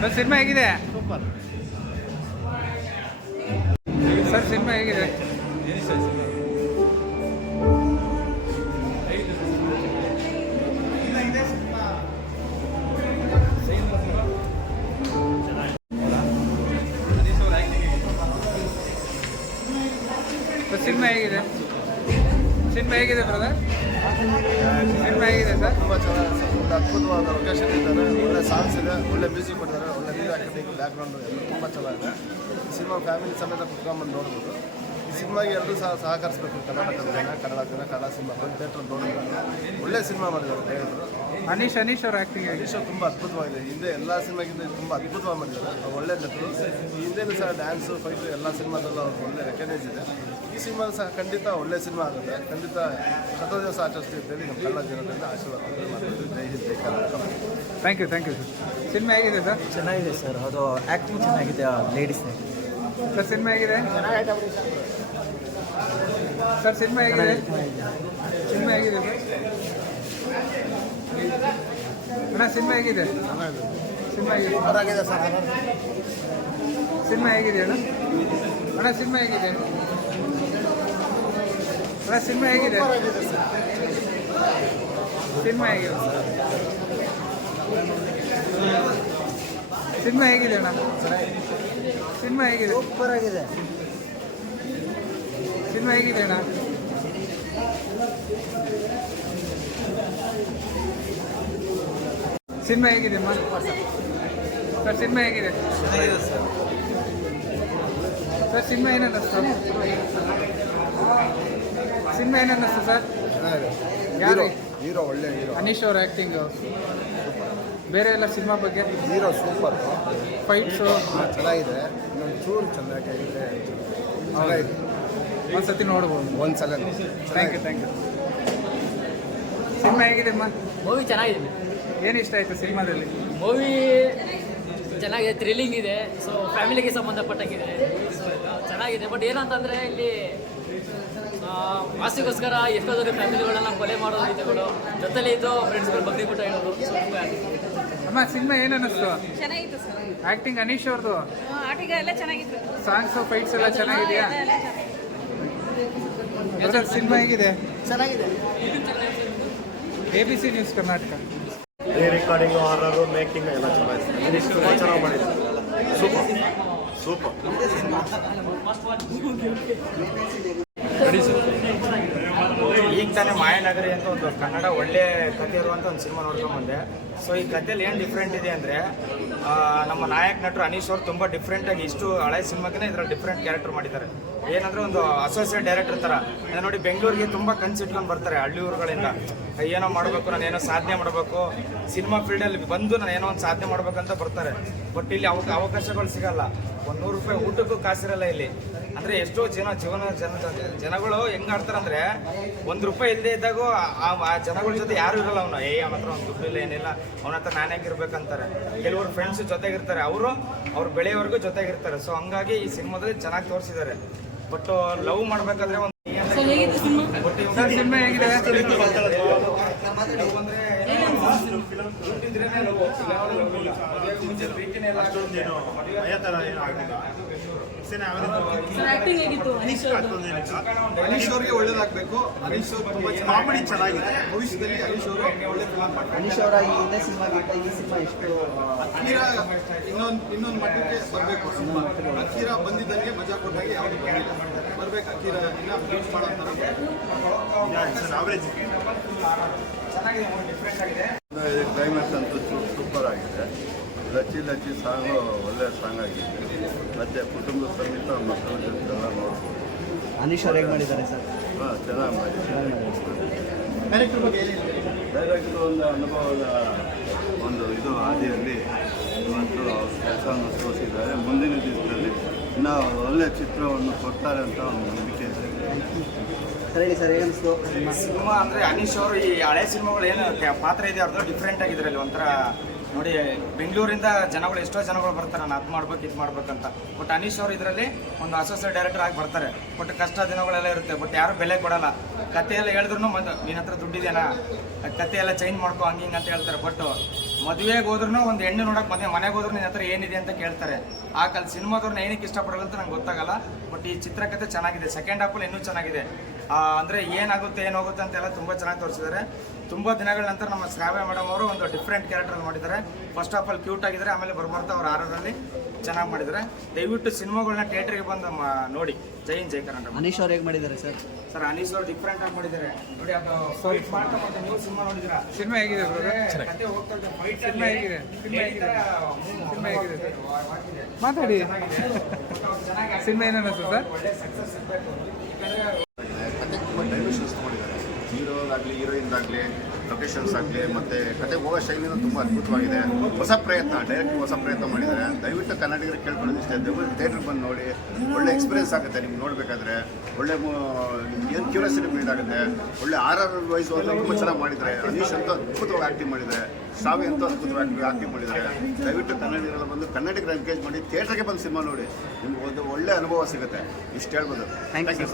Sir cinema ಹೇಗಿದೆ? Super. Sir cinema ಹೇಗಿದೆ? Cinema ಹೇಗಿದೆ? ಸಿನಿಮಾ ಹೇಗಿದೆ ಬ್ರದರ್ ಸಿನಿಮಾ ಹೇಗಿದೆ ಸರ್ ತುಂಬ ಚೆನ್ನಾಗಿದೆ ಅದ್ಭುತವಾದ ಲೊಕೇಶನ್ ಇದ್ದಾರೆ. ಒಳ್ಳೆ ಸಾಂಗ್ಸ್ ಇದೆ ಒಳ್ಳೆ ಮ್ಯೂಸಿಕ್ ಕೊಟ್ಟಿದ್ದಾರೆ. ಒಳ್ಳೆ ಬ್ಯಾಕ್ಗ್ರೌಂಡು ಎಲ್ಲ ತುಂಬ ಚೆನ್ನಾಗಿದೆ. ಈ ಸಿನಿಮಾ ಫ್ಯಾಮಿಲಿ ಸಮೇತ ಕುತ್ಕೊಂಡ್ಬಂದು ನೋಡ್ಬೋದು. ಈ ಸಿನಿಮಾಗೆ ಎಲ್ಲರೂ ಸಹ ಸಹಕರಿಸಬೇಕು ಕರ್ನಾಟಕದ ಜನ ಕನ್ನಡ ಜನ ಕನ್ನಡ ಸಿನಿಮಾ ಬಂದು ಥಿಯೇಟ್ರ್ ನೋಡಿದ್ರು ಒಳ್ಳೆ ಸಿನಿಮಾ ಮಾಡಿದ್ದಾರೆ ಡೈರೆಕ್ಟ್ರು ಅನೀಶ್ ಅನೀಶ್ ಅವ್ರ ಆ್ಯಕ್ಟಿಂಗ್ ಅನೀಶ್ ತುಂಬ ಅದ್ಭುತವಾಗಿದೆ. ಹಿಂದೆ ಎಲ್ಲ ಸಿನಿಮಾಗಿಂತ ಇದು ತುಂಬ ಅದ್ಭುತವಾಗಿ ಮಾಡಿದ್ದಾರೆ. ಒಳ್ಳೆ ನಟರು. ಈ ಹಿಂದೆನೂ ಸಹ ಡ್ಯಾನ್ಸು ಫೈಟು ಎಲ್ಲ ಸಿನಿಮಾದಲ್ಲೂ ಅವ್ರಿಗೆ ಒಳ್ಳೆ ರೆಕಗ್ನೈಸ್ ಇದೆ. ಈ ಸಿನಿಮಾ ಸಹ ಖಂಡಿತ ಒಳ್ಳೆ ಸಿನಿಮಾ ಆಗುತ್ತೆ. ಖಂಡಿತ ಶತ ದಿವಸ ಆಚರಿಸ್ತೀವಿ ಅಂತೇಳಿ ನಮ್ಮ ಕನ್ನಡ ಜನರಿಂದ ಆಶೀರ್ವಾದ thank you thank you sir cinema ಹೇಗಿದೆ ಸರ್? ಚೆನ್ನಾಗಿದೆ ಸರ್. ಅದು ಆ್ಯಕ್ಟಿಂಗ್ ಚೆನ್ನಾಗಿದೆ ಲೇಡೀಸ್ ಸರ್ ಸಿನಿಮಾ ಹೇಗಿದೆ? ಸರ್ ಸಿನಿಮಾ ಹೇಗಿದೆ? ಸಿನಿಮಾ ಹೇಗಿದೆ ಸರ್? ಅಣ್ಣ ಸಿನಿಮಾ ಹೇಗಿದೆ? ಸಿನಿಮಾ ಹೇಗಿದೆ? ಸಿನಿಮಾ ಹೇಗಿದೆ ಅಣ್ಣ? ಅಣ್ಣ ಸಿನಿಮಾ ಹೇಗಿದೆ? ಅಣ್ಣ ಸಿನಿಮಾ ಹೇಗಿದೆ? ಸಿನಿಮಾ ಹೇಗಿದೆ? ಸಿನಿಮಾ ಹೇಗಿದೆ ಅಣ್ಣ? ಸಿನಿಮಾ ಹೇಗಿದೆ? ಸೂಪರ್ ಆಗಿದೆ. ಸಿನಿಮಾ ಹೇಗಿದೆ ಅಣ್ಣ? ಸಿನಿಮಾ ಹೇಗಿದೆ ಸರ್ ಸಿನಿಮಾ ಹೇಗಿದೆ? ಸರ್ ಸಿನಿಮಾ ಏನನ್ನಿಸ್ತು ಸಿನಿಮಾ ಏನನ್ನ ಸರ್? ಯಾರು? ಹೀರೋ ಒಳ್ಳೆ ಹೀರೋ. ಅನೀಶ್ ಅವ್ರ ಆ್ಯಕ್ಟಿಂಗು ಬೇರೆ ಎಲ್ಲ ಸಿನಿಮಾ ಬಗ್ಗೆ? ಹೀರೋ ಸೂಪರ್ ಫೈಟ್ಸು ಚೆನ್ನಾಗಿದೆ. ಇನ್ನೊಂದು ಚೂರು ಚೆನ್ನಾಗಿದೆ ಚೆನ್ನಾಗಿದೆ. ಒಂದ್ಸತಿ ನೋಡ್ಬೋದು. ಒಂದು ಸಲ thank you thank you cinema ಹೇಗಿದೆ ಅಮ್ಮ? ಮೂವಿ ಚೆನ್ನಾಗಿದೆ. ಏನು ಇಷ್ಟ ಆಯಿತು ಸಿನಿಮಾದಲ್ಲಿ? ಮೂವಿ ಚೆನ್ನಾಗಿದೆ ಥ್ರಿಲ್ಲಿಂಗ್ ಇದೆ. ಸೊ ಫ್ಯಾಮಿಲಿಗೆ ಸಂಬಂಧಪಟ್ಟಾಗಿದೆ. ಸೊ ಚೆನ್ನಾಗಿದೆ. ಬಟ್ ಏನಂತಂದರೆ ಇಲ್ಲಿ ಮಾಸಿಗೋಸ್ಕರ ಆಸೆಗೋಸ್ಕರ ಎಷ್ಟೋ ದೊಡ್ಡ ಫ್ಯಾಮಿಲಿಗಳನ್ನ ಕೊಲೆ ಮಾಡೋ ರೀತಿಗಳು ಜೊತೆಲಿ ಇದ್ದು ಫ್ರೆಂಡ್ಸ್ಗಳು ಬಗ್ಗೆ ಕೂಡ ಹೇಳೋದು ಸೊ ಅಮ್ಮ ಸಿನಿಮಾ ಏನು ಅನ್ನಿಸ್ತು ಚೆನ್ನಾಗಿತ್ತು ಸರ್. ಆ್ಯಕ್ಟಿಂಗ್ ಅನೀಶ್ ಅವ್ರದ್ದು ಆಟಿಗ ಎಲ್ಲ ಚೆನ್ನಾಗಿತ್ತು. ಸಾಂಗ್ಸ್ ಫೈಟ್ಸ್ ಎಲ್ಲ ಚೆನ್ನಾಗಿದೆಯಾ. ಸಿನಿಮಾ ಹೇಗಿದೆ? ಚೆನ್ನಾಗಿದೆ. A B C news Karnataka. Re recording horror making ಎಲ್ಲ ಚೆನ್ನಾಗಿದೆ ತುಂಬ ಚೆನ್ನಾಗಿ ಮಾಡಿದ್ದಾರೆ. ಸೂಪರ್ ಸೂಪರ್ ಈಗ ಮಾಯನಗರಿ ಅಂತ ಒಂದು ಕನ್ನಡ ಒಳ್ಳೆ ಕಥೆ ಇರುವಂಥ ಒಂದು ಸಿನಿಮಾ ನೋಡ್ಕೊಂಬಂದೆ. ಸೊ ಈ ಕಥೆಯಲ್ಲಿ ಏನು ಡಿಫ್ರೆಂಟ್ ಇದೆ ಅಂದರೆ ನಮ್ಮ ನಾಯಕ ನಟರು ಅನೀಶ್ ಅವರು ತುಂಬ ಡಿಫ್ರೆಂಟಾಗಿ ಇಷ್ಟು ಹಳೆ ಸಿನಿಮಾಗೆ ಇದ್ರಲ್ಲಿ ಡಿಫ್ರೆಂಟ್ ಕ್ಯಾರೆಕ್ಟರ್ ಮಾಡಿದ್ದಾರೆ. ಏನಂದ್ರೆ ಒಂದು ಅಸೋಸಿಯೇಟ್ ಡೈರೆಕ್ಟರ್ ಥರ ನೋಡಿ ಬೆಂಗಳೂರಿಗೆ ತುಂಬ ಕನ್ಸಿಟ್ಕೊಂಡು ಬರ್ತಾರೆ ಹಳ್ಳಿ ಊರುಗಳಿಂದ. ಏನೋ ಮಾಡಬೇಕು ನಾನು ಏನೋ ಸಾಧನೆ ಮಾಡಬೇಕು. ಸಿನಿಮಾ ಫೀಲ್ಡಲ್ಲಿ ಬಂದು ನಾನು ಏನೋ ಒಂದು ಸಾಧನೆ ಮಾಡ್ಬೇಕಂತ ಬರ್ತಾರೆ. ಬಟ್ ಇಲ್ಲಿ ಅವಕ, ಅವಕಾಶಗಳು ಸಿಗಲ್ಲ. ಒಂದು ನೂರು ರೂಪಾಯಿ ಊಟಕ್ಕೂ ಕಾಸಿರಲ್ಲ ಇಲ್ಲಿ. ಅಂದ್ರೆ ಎಷ್ಟೋ ಜನ ಜೀವನ ಜನ ಜನಗಳು ಹೆಂಗ್ ಆಡ್ತಾರಂದ್ರೆ ಒಂದ್ ರೂಪಾಯಿ ಇಲ್ಲದೆ ಇದ್ದಾಗ ಆ ಜನಗಳ ಜೊತೆ ಯಾರು ಇರಲ್ಲ ಅವನು. ಏ ಅವನ ಹತ್ರ ಒಂದು ದುಡ್ಡು ಇಲ್ಲ ಏನಿಲ್ಲ. ಅವನ ಹತ್ರ ನಾನೇ ಇರ್ಬೇಕಂತಾರೆ. ಕೆಲವರು ಫ್ರೆಂಡ್ಸ್ ಜೊತೆಗಿರ್ತಾರೆ. ಅವರು ಅವ್ರು ಬೆಳೆಯವರೆಗೂ ಜೊತೆಗಿರ್ತಾರೆ. ಸೊ ಹಂಗಾಗಿ ಈ ಸಿನಿಮಾದಲ್ಲಿ ಚೆನ್ನಾಗಿ ತೋರಿಸಿದ್ದಾರೆ. ಬಟ್ ಲವ್ ಮಾಡ್ಬೇಕಾದ್ರೆ ಒಂದು ಸರ್ ಸಿನಿಮಾ? ಹೇಗಿದೆ? ಆ್ಯಕ್ಟಿಂಗ್ ಹೇಗಿತ್ತು ಅನೀಶ್ ಅನೀಶ್ ಅವ್ರಿಗೆ ಒಳ್ಳೇದಾಗಬೇಕು. ಅನೀಶ್ ಅವ್ರು ತುಂಬ ಕಾಮಿಡಿ ಚೆನ್ನಾಗಿದೆ. ಭವಿಷ್ಯದಲ್ಲಿ ಅನೀಶ್ ಅವರು ಒಳ್ಳೆ ಫಿಲಮ್ ಅನೀಶ್ ಅವರ ಈ ಹಿಂದೆ ಸಿನಿಮಾಗಿಂತ ಈ ಸಿನಿಮಾ ಎಷ್ಟು ಅಖೀರ ಇನ್ನೊಂದು ಇನ್ನೊಂದು ಮಟ್ಟಕ್ಕೆ ಬರಬೇಕು. ಸಿನಿಮಾ ಅಖೀರ ಬಂದಿದ್ದಂಗೆ ಮಜಾ ಕೊಟ್ಟಾಗೆ ಯಾವುದು ಬಂದಿಲ್ಲ. ಬರ್ಬೇಕು ಅಖೀರ ಇನ್ನ ಬೀಟ್ ಆಗಿದೆ. ಕ್ಲೈಮ್ಯಾಕ್ಸ್ ಅಂತೂ ಸೂಪರ್ ಆಗಿದೆ. ಲಚ್ಚಿ ಲಚ್ಚಿ ಸಾಂಗು ಒಳ್ಳೆ ಸಾಂಗ್ ಆಗಿದೆ. ಮತ್ತು ಕುಟುಂಬ ಸಮೇತ ಮಕ್ಕಳ ಜೊತೆ ಎಲ್ಲ ನೋಡ್ಬೋದು. ಅನೀಶ್ ಅವ್ರು ಹೇಗೆ ಮಾಡಿದ್ದಾರೆ ಸರ್? ಹಾಂ ಚೆನ್ನಾಗಿ ಮಾಡಿದ್ದಾರೆ. ಡೈರೆಕ್ಟರ್ ಬಗ್ಗೆ ಡೈರೆಕ್ಟ್ರು ಒಂದು ಅನುಭವದ ಒಂದು ಇದು ಹಾದಿಯಲ್ಲಿ ಇವತ್ತು ಅವ್ರ ಕೆಲಸವನ್ನು ತೋರಿಸಿದ್ದಾರೆ. ಮುಂದಿನ ದಿವಸದಲ್ಲಿ ಇನ್ನೂ ಒಳ್ಳೆಯ ಚಿತ್ರವನ್ನು ಕೊಡ್ತಾರೆ ಅಂತ ಒಂದು ನಂಬಿಕೆ ಇದೆ. ಸರ್ ಹೇಳಿ ಸರ್ ಹೇಗನ್ನಿಸ್ತು ಸಿನಿಮಾ ಅಂದ್ರೆ ಅನೀಶ್ ಅವರು ಈ ಹಳೆ ಸಿನಿಮಾಗಳು ಏನು ಪಾತ್ರ ಇದೆ ಅವ್ರದ್ದು? ಡಿಫ್ರೆಂಟ್ ಆಗಿದ್ರಲ್ಲಿ ಒಂಥರ ನೋಡಿ, ಬೆಂಗಳೂರಿಂದ ಜನಗಳು, ಎಷ್ಟೋ ಜನಗಳು ಬರ್ತಾರೆ, ನಾನು ಅದು ಮಾಡ್ಬೇಕು, ಇದು ಮಾಡ್ಬೇಕಂತ ಬಟ್ ಅನೀಶ್ ಅವರು ಇದರಲ್ಲಿ ಒಂದು ಅಸೋಸಿಯೇಟ್ ಡೈರೆಕ್ಟರ್ ಆಗಿ ಬರ್ತಾರೆ. ಬಟ್ ಕಷ್ಟ ದಿನಗಳೆಲ್ಲ ಇರುತ್ತೆ. ಬಟ್ ಯಾರು ಬೆಲೆ ಕೊಡಲ್ಲ. ಕತೆ ಎಲ್ಲ ಹೇಳಿದ್ರು ಮತ್ತೆ ನಿನ್ನ ಹತ್ರ ದುಡ್ಡಿದೆಯಾ ಕತೆ ಎಲ್ಲ ಚೇಂಜ್ ಮಾಡ್ಕೊ, ಹಂಗೆ ಹಿಂಗೆ ಅಂತ ಹೇಳ್ತಾರೆ. ಬಟ್ ಮದುವೆಗೆ ಹೋದ್ರೂ ಒಂದು ಹೆಣ್ಣು ನೋಡೋಕೆ ಮದುವೆ, ಮನೆಗೆ ಹೋದ್ರೂ ನಿನ್ನ ಹತ್ರ ಏನಿದೆ ಅಂತ ಕೇಳ್ತಾರೆ. ಆ ಕಾಲ ಸಿನಿಮಾದವ್ರನ್ನ ಏನಕ್ಕೆ ಇಷ್ಟಪಡಲ್ಲ ಅಂತ ನಂಗೆ ಗೊತ್ತಾಗಲ್ಲ. ಬಟ್ ಈ ಚಿತ್ರಕಥೆ ಚೆನ್ನಾಗಿದೆ. ಸೆಕೆಂಡ್ ಹಾಫಲ್ಲಿ ಇನ್ನೂ ಚೆನ್ನಾಗಿದೆ. ಅಂದ್ರೆ ಏನಾಗುತ್ತೆ ಏನಾಗುತ್ತೆ ಅಂತೆಲ್ಲ ತುಂಬ ಚೆನ್ನಾಗಿ ತೋರಿಸಿದ್ದಾರೆ. ತುಂಬ ದಿನಗಳ ನಂತರ ನಮ್ಮ ಶ್ರಾವ್ಯ ಮೇಡಮ್ ಅವರು ಒಂದು ಡಿಫ್ರೆಂಟ್ ಕ್ಯಾರೆಕ್ಟರ್ ಮಾಡಿದ್ದಾರೆ. ಫಸ್ಟ್ ಆಫ್ ಆಲ್ ಕ್ಯೂಟ್ ಆಗಿದ್ದಾರೆ ಆಮೇಲೆ ಬರ್ಬರ್ತಾ ಅವ್ರ ಆರರಲ್ಲಿ ಚೆನ್ನಾಗಿ ಮಾಡಿದ್ದಾರೆ. ದಯವಿಟ್ಟು ಸಿನಿಮಾಗಳನ್ನ ಥಿಯೇಟ್ರಿಗೆ ಬಂದು ಮ- ನೋಡಿ. ಜೈ ಹಿಂದ್ ಜೈ ಕರ್ನಾಟಕ. ಅನೀಶ್ ಅವ್ರು ಹೇಗೆ ಮಾಡಿದ್ದಾರೆ ಸರ್? ಸರ್ ಅನೀಶ್ ಅವರು ಡಿಫ್ರೆಂಟ್ ಆಗಿ ಮಾಡಿದ್ದಾರೆ. ನೋಡಿ ಅದು ಫೈಟ್ ಮಾಡ್ತಾ ಮತ್ತೆ ನೀವು ಸಿನಿಮಾ ನೋಡಿದಿರಾ ಸಿನಿಮಾ ಹೇಗಿದೆ ಕತೆ ಹೋಗ್ತಾ ಇದ್ದ fight ಸಿನಿಮಾ ಹೇಗಿದೆ? ಸಿನಿಮಾ ಹೇಗಿದೆ? ಸಿನಿಮಾ ಹೇಗಿದೆ? ಸರ್? ಮಾತಾಡಿ. ಸಿನಿಮಾ ಏನಿಸ್ತು ಸರ್? ಒಳ್ಳೆ ಸಕ್ಸಸ್ ಸಿಗಬೇಕು ಯಾಕಂದ್ರೆ ಕತೆ ತುಂಬ ಡೈಮೆನ್ಷನ್ಸ್ ತೊಗೊಂಡಿದ್ದಾರೆ ಹೀರೋದಾಗಲಿ ಹೀರೋಯಿನ್ದಾಗಲಿ ಲೊಕೇಶನ್ಸ್ ಆಗಲಿ, ಮತ್ತು ಕತೆ ಹೋಗೋ ಶೈಲಿನೂ ತುಂಬ ಅದ್ಭುತವಾಗಿದೆ. ಹೊಸ ಪ್ರಯತ್ನ ಡೈರೆಕ್ಟ್ ಹೊಸ ಪ್ರಯತ್ನ ಮಾಡಿದ್ದಾರೆ. ದಯವಿಟ್ಟು ಕನ್ನಡಿಗರು ಕೇಳ್ಕೊಳ್ಳೋದು ಇಷ್ಟೇ ದಯವಿಟ್ಟು ಥಿಯೇಟ್ರಿಗೆ ಬಂದು ನೋಡಿ. ಒಳ್ಳೆ ಎಕ್ಸ್ಪೀರಿಯನ್ಸ್ ಆಗುತ್ತೆ ನಿಮ್ಗೆ ನೋಡಬೇಕಾದ್ರೆ. ಒಳ್ಳೆ ಏನು ಕ್ಯೂರಿಯಾಸಿಟಿ ಬಿಲ್ಡ್ ಆಗುತ್ತೆ. ಒಳ್ಳೆ ಆರ್ ಆರ್ ವೈಸ್ ತುಂಬ ಚೆನ್ನಾಗಿ ಮಾಡಿದ್ದಾರೆ. ಅನೀಶ್ ಅಂತ ಅದ್ಭುತವಾಗಿ ಆ್ಯಕ್ಟಿಂಗ್ ಮಾಡಿದ್ದಾರೆ. ಸಾವಿ ಅಂತ ಅದ್ಭುತವಾಗಿ ಆ್ಯಕ್ಟಿಂಗ್ ಮಾಡಿದ್ದಾರೆ. ದಯವಿಟ್ಟು ಕನ್ನಡಿಗರೆಲ್ಲ ಬಂದು ಕನ್ನಡಿಗರ ಎಂಗೇಜ್ ಮಾಡಿ ಥಿಯೇಟ್ರಿಗೆ ಬಂದು ಸಿನಿಮಾ ನೋಡಿ. ನಿಮ್ಗೆ ಒಂದು ಒಳ್ಳೆ ಅನುಭವ ಸಿಗುತ್ತೆ. ಇಷ್ಟು ಹೇಳ್ಬೋದು. Thank you